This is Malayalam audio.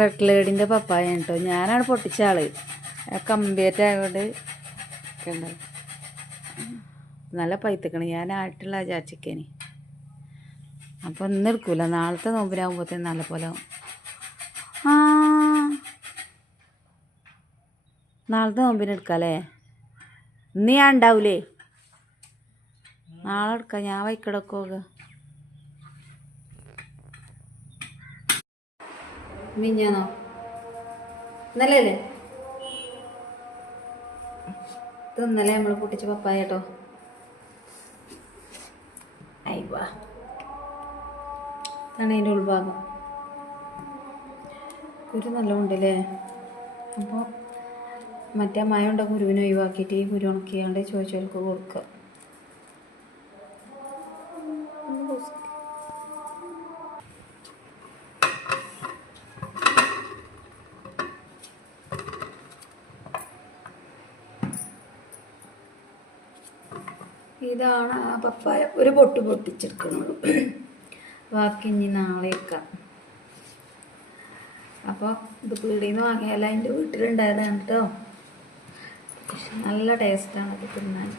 റെഡ് പപ്പായ കേട്ടോ. ഞാനാണ് പൊട്ടിച്ച ആള്. കമ്പിയേറ്റ് ആയതുകൊണ്ട് നല്ല പൈത്തക്കണ്. ഞാനായിട്ടുള്ള വിചാരിച്ചിക്കേനി. അപ്പം ഇന്ന് എടുക്കൂല, നാളത്തെ നോമ്പിനാകുമ്പോഴത്തേന് നല്ല പോലെ ആവും. നാളത്തെ നോമ്പിന് എടുക്കാല്ലേ? ഇന്ന് ഞാൻ ഉണ്ടാവൂലേ? നാളെ എടുക്കാം. ഞാൻ വൈക്കിടക്ക് പോകുക. മിഞ്ഞാന്നോ? ഇന്നലെ അല്ലേ? ഇത് ഇന്നലെ നമ്മൾ പൊട്ടിച്ച പപ്പായ കേട്ടോ. അയ്വാ, ഇതാണ് അതിൻ്റെ ഉൾഭാഗം. കുരു നല്ല ഉണ്ടല്ലേ? അപ്പോൾ മറ്റേ മഴ ഉണ്ട കുരുവിനെ ഒഴിവാക്കിയിട്ട് ഈ കുരു ഉണക്കിയാണ്ട് ചോദിച്ചവർക്ക് കൊടുക്കുക. ഇതാണ് ആ പപ്പായ. ഒരു പൊട്ട് പൊട്ടിച്ചെടുക്കുന്നുള്ളൂ, ബാക്കി ഇനി നാളെ വെക്കാം. അപ്പോൾ ഇത് പീടിയിൽ നിന്ന് വാങ്ങിയാൽ എൻ്റെ വീട്ടിലുണ്ടായതാണ് കേട്ടോ. നല്ല ടേസ്റ്റാണ് അത് തിന്നാൻ.